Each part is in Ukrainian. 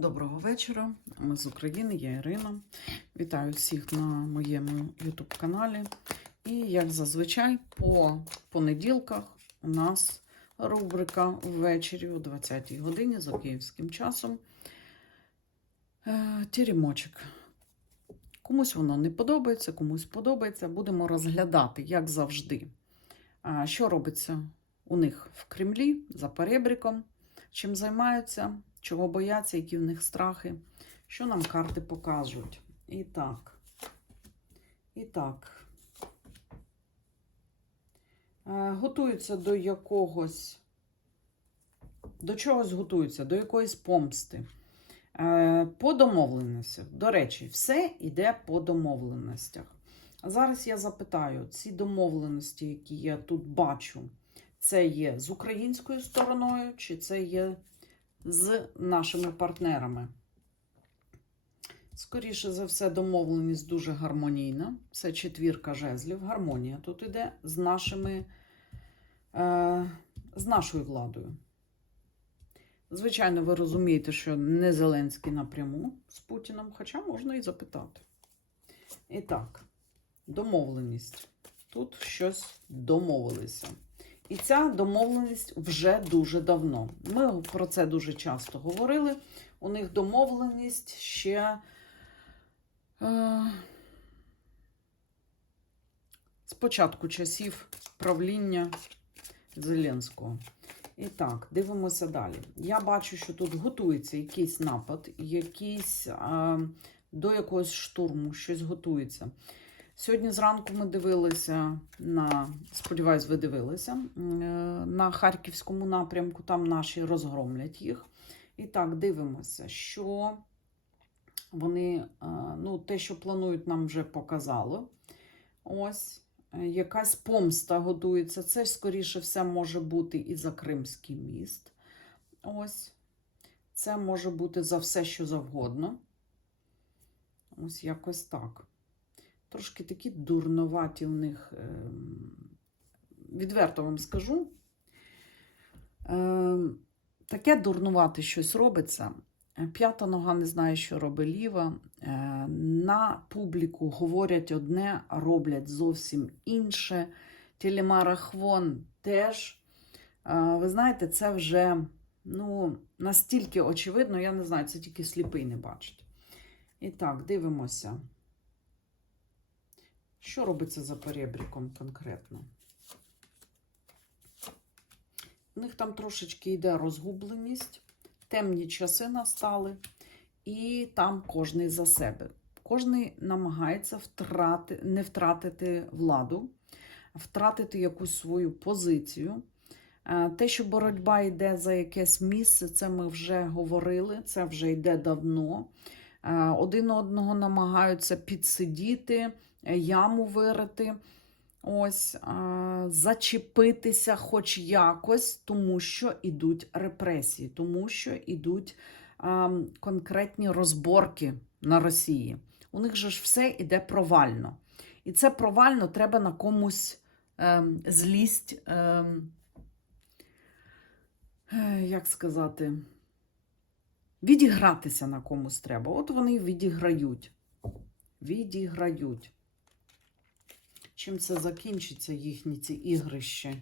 Доброго вечора. Ми з України, я Ірина. Вітаю всіх на моєму YouTube каналі. І, як зазвичай, по понеділках у нас рубрика ввечері о 20-й годині за київським часом. Е, Тірімочок. Комусь воно не подобається, комусь подобається. Будемо розглядати, як завжди, що робиться у них в Кремлі за перебріком, чим займаються, чого бояться, які в них страхи, що нам карти покажуть. І так. І так. Е, Готуються до якогось, до чогось готуються, до якоїсь помсти. Е, По домовленостях. До речі, все йде по домовленостях. Зараз я запитаю: ці домовленості, які я тут бачу, це є з українською стороною, чи це є з нашими партнерами? Скоріше за все, домовленість дуже гармонійна. Це четвірка жезлів. Гармонія тут іде з нашими, е, з нашою владою. Звичайно, ви розумієте, що не Зеленський напряму з Путіном, хоча можна і запитати. І так, домовленість. Тут щось домовилися. І ця домовленість вже дуже давно. Ми про це дуже часто говорили. У них домовленість ще е, з початку часів правління Зеленського. І так, дивимося далі. Я бачу, що тут готується якийсь напад, якийсь а, до якогось штурму, щось готується. Сьогодні зранку ми дивилися на, сподіваюсь, ви дивилися, е, на Харківському напрямку, там наші розгромлять їх. І так, дивимося, що вони, е, ну, те, що планують, нам вже показало. Ось. Е, Якась помста готується. Це, скоріше все, може бути і за Кримський міст. Ось. Це може бути за все, що завгодно. Ось якось так. Трошки такі дурноваті у них, ем, відверто вам скажу. Ем, Таке дурнувате щось робиться. Е, П'ята нога не знає, що робить ліва. Е, На публіку говорять одне, роблять зовсім інше. Телемарахвон теж. Е, Ви знаєте, це вже ну, настільки очевидно, я не знаю, це тільки сліпий не бачить. І так, дивимося. Що робиться за перебріком конкретно? У них там трошечки йде розгубленість, темні часи настали, і там кожний за себе. Кожний намагається втрати, не втратити владу, втратити якусь свою позицію. Е, Те, що боротьба йде за якесь місце, це ми вже говорили, це вже йде давно. Е, Один одного намагаються підсидіти, яму вирити, ось, е, зачепитися хоч якось, тому що йдуть репресії, тому що йдуть е, конкретні розборки на Росії. У них же ж все йде провально. І це провально треба на комусь е, злість, е, е, як сказати, відігратися на комусь треба. От вони відіграють. Відіграють. Чим це закінчиться, їхні ці ігрища?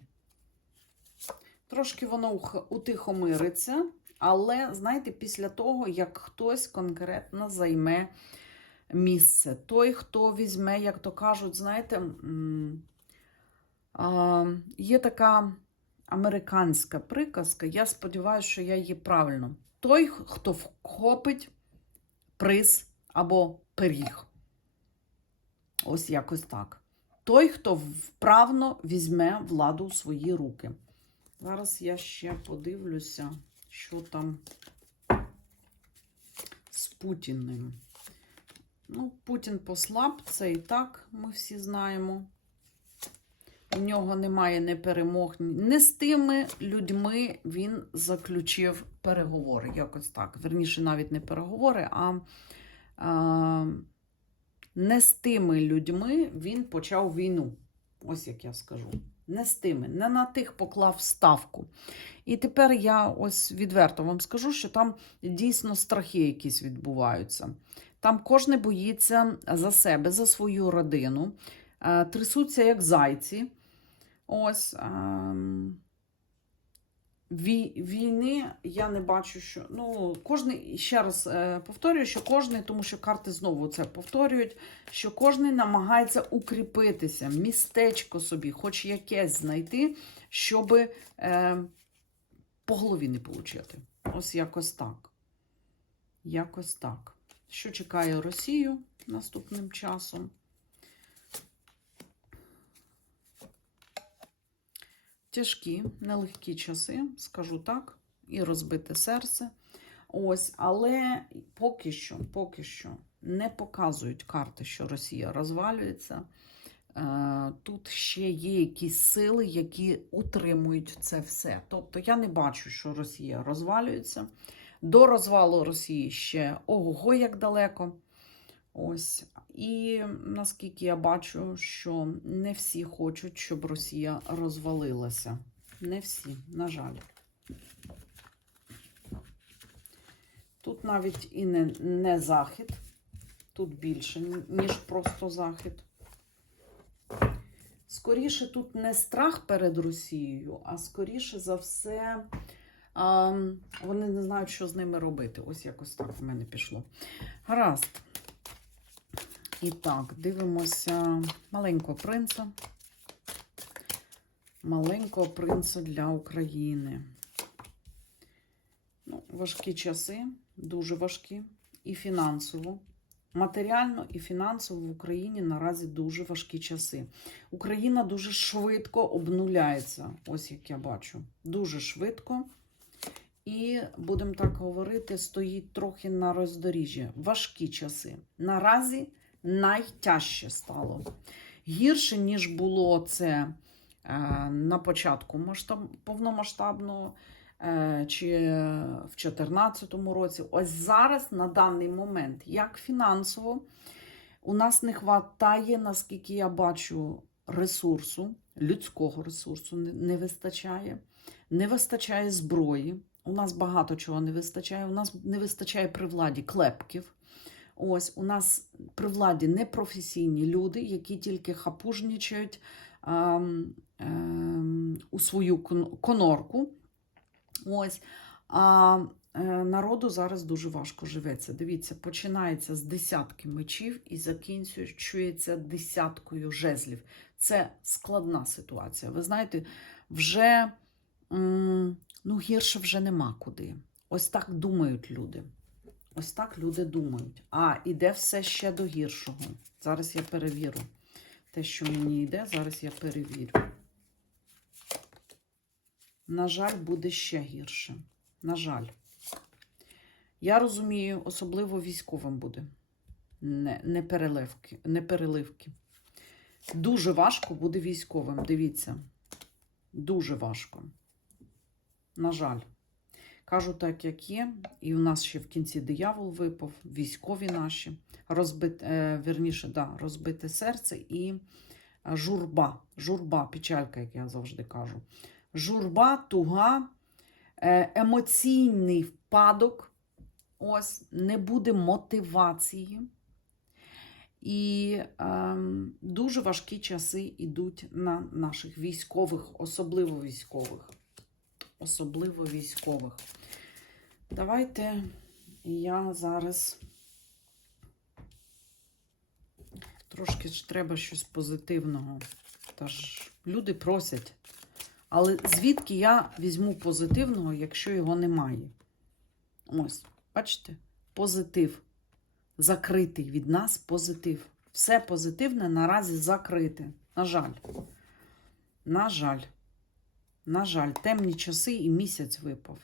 Трошки воно утихомириться, але, знаєте, після того, як хтось конкретно займе місце. Той, хто візьме, як то кажуть, знаєте, є така американська приказка, я сподіваюся, що я її правильно. Той, хто вхопить приз або пиріг. Ось якось так. Той, хто вправно візьме владу у свої руки. Зараз я ще подивлюся, що там з Путіним. Ну, Путін послаб, це і так ми всі знаємо. У нього немає не перемог, не з тими людьми він заключив переговори. Якось так. Верніше, навіть не переговори, а, а не з тими людьми він почав війну. Ось як я скажу. Не з тими, не на тих поклав ставку. І тепер я ось відверто вам скажу, що там дійсно страхи якісь відбуваються. Там кожен боїться за себе, за свою родину, е, трясуться як зайці. Ось. Вій- Війни я не бачу, що ну кожний ще раз е, повторюю, що кожний, тому що карти знову це повторюють, що кожний намагається укріпитися, містечко собі, хоч якесь знайти, щоб е, по голові не получити. Ось якось так. Якось так. Що чекає Росію наступним часом? Тяжкі, нелегкі часи, скажу так, і розбите серце. Ось, але поки що, поки що не показують карти, що Росія розвалюється. Е, Тут ще є якісь сили, які утримують це все. Тобто я не бачу, що Росія розвалюється. До розвалу Росії ще ого, як далеко. Ось. І наскільки я бачу, що не всі хочуть, щоб Росія розвалилася. Не всі, на жаль. Тут навіть і не, не захід, тут більше, ніж просто захід. Скоріше тут не страх перед Росією, а скоріше за все, а, вони не знають, що з ними робити. Ось якось так в мене пішло. Гаразд. І так, дивимося маленького принца. Маленького принца для України. Ну, важкі часи, дуже важкі. І фінансово. Матеріально і фінансово в Україні наразі дуже важкі часи. Україна дуже швидко обнуляється, ось як я бачу. Дуже швидко. І, будемо так говорити, стоїть трохи на роздоріжжі. Важкі часи. Наразі найтяжче стало. Гірше, ніж було це е, на початку масштаб, повномасштабного е, чи в 2014 році. Ось зараз, на даний момент, як фінансово, у нас не вистачає, наскільки я бачу, ресурсу, людського ресурсу не, не вистачає, не вистачає зброї. У нас багато чого не вистачає. У нас не вистачає при владі клепків. Ось у нас при владі непрофесійні люди, які тільки хапужнічають ем, ем, у свою конорку. Ось. А е, народу зараз дуже важко живеться. Дивіться, починається з десятки мечів і закінчується десяткою жезлів. Це складна ситуація. Ви знаєте, вже ну, гірше вже нема куди. Ось так думають люди. Ось так люди думають. А, іде все ще до гіршого. Зараз я перевірю. Те, що мені йде, зараз я перевірю. На жаль, буде ще гірше. На жаль. Я розумію, особливо військовим буде. Не, не, переливки, не переливки. Дуже важко буде військовим. Дивіться. Дуже важко. На жаль. Кажу так, як є. І у нас ще в кінці диявол випав, військові наші, розбит, е, вірніше, да, розбите серце і е, журба. Журба, печалька, як я завжди кажу. Журба, туга, е, емоційний впадок. Ось, не буде мотивації. І е, дуже важкі часи йдуть на наших військових, особливо військових. Особливо військових. Давайте я зараз трошки ж треба щось позитивного. Та ж люди просять. Але звідки я візьму позитивного, якщо його немає? Ось, бачите, позитив. Закритий від нас позитив. Все позитивне наразі закрите. На жаль. На жаль. На жаль, темні часи і місяць випав.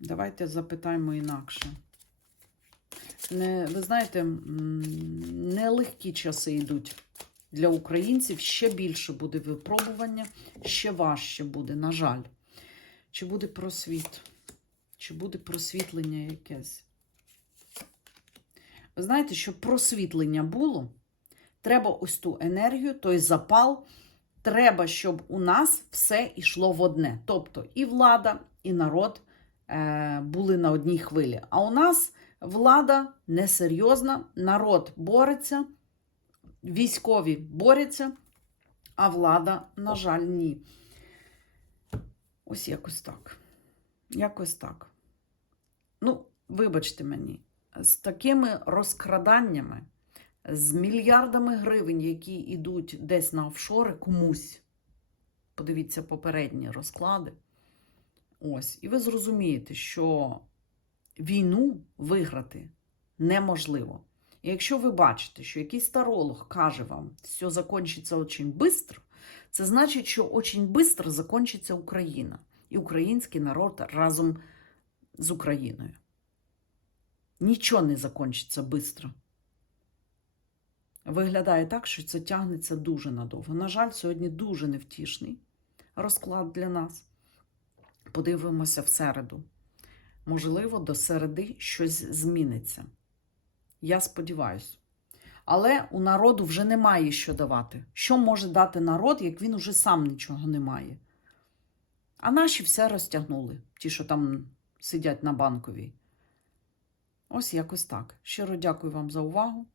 Давайте запитаємо інакше. Не, ви знаєте, нелегкі часи йдуть для українців. Ще більше буде випробування, ще важче буде, на жаль. Чи буде просвіт? Чи буде просвітлення якесь? Ви знаєте, щоб просвітлення було, треба ось ту енергію, той запал. Треба, щоб у нас все йшло в одне. Тобто і влада, і народ е, були на одній хвилі. А у нас влада несерйозна, народ бореться, військові борються, а влада, на жаль, ні. Ось якось так. Якось так. Ну, вибачте мені, з такими розкраданнями, з мільярдами гривень, які йдуть десь на офшори комусь. Подивіться попередні розклади. Ось. І ви зрозумієте, що війну виграти неможливо. І якщо ви бачите, що якийсь таролог каже вам, все закінчиться дуже швидко, це значить, що дуже швидко закінчиться Україна і український народ разом з Україною. Нічого не закінчиться швидко. Виглядає так, що це тягнеться дуже надовго. На жаль, сьогодні дуже невтішний розклад для нас. Подивимося в середу. Можливо, до середи щось зміниться. Я сподіваюся. Але у народу вже немає що давати. Що може дати народ, як він уже сам нічого не має? А наші все розтягнули, ті, що там сидять на банковій. Ось якось так. Щиро дякую вам за увагу.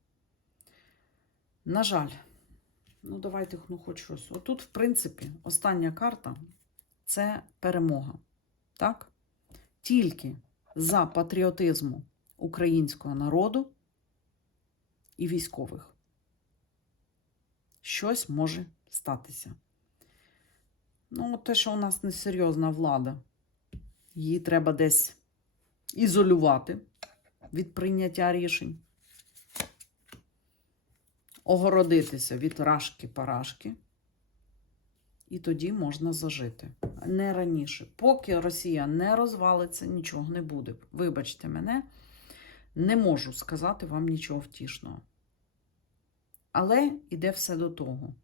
На жаль, ну давайте ну, хоч щось. Отут, в принципі, остання карта це перемога. Так? Тільки за патріотизму українського народу і військових. Щось може статися. Ну, те, що у нас несерйозна влада, її треба десь ізолювати від прийняття рішень, огородитися від рашки-парашки, і тоді можна зажити. Не раніше. Поки Росія не розвалиться, нічого не буде. Вибачте мене, не можу сказати вам нічого втішного. Але йде все до того,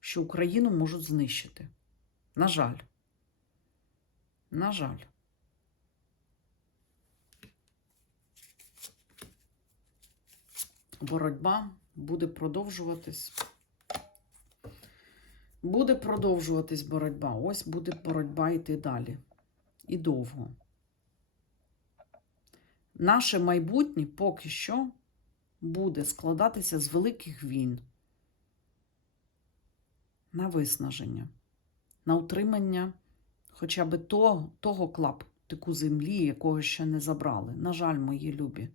що Україну можуть знищити. На жаль. На жаль. Боротьба буде продовжуватись. Буде продовжуватись боротьба. Ось буде боротьба йти далі. І довго. Наше майбутнє поки що буде складатися з великих війн на виснаження, на утримання хоча б того, того клаптику землі, якого ще не забрали. На жаль, мої любі.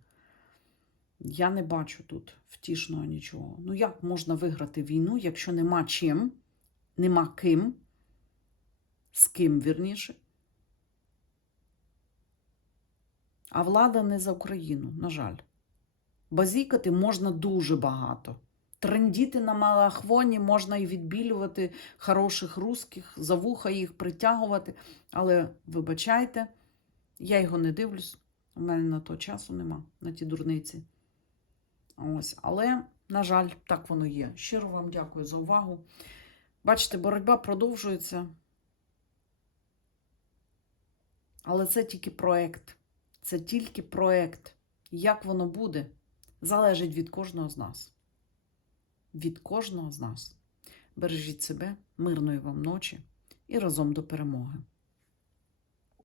Я не бачу тут втішного нічого. Ну, як можна виграти війну, якщо нема чим, нема ким, з ким вірніше? А влада не за Україну, на жаль. Базікати можна дуже багато. Трендіти на малахвоні можна і відбілювати хороших русських, за вуха їх притягувати. Але вибачайте, я його не дивлюсь. У мене на то часу нема, на ті дурниці. Ось, Але, на жаль, так воно є. Щиро вам дякую за увагу. Бачите, боротьба продовжується. Але це тільки проект. Це тільки проект. Як воно буде, залежить від кожного з нас. Від кожного з нас. Бережіть себе, мирної вам ночі і разом до перемоги.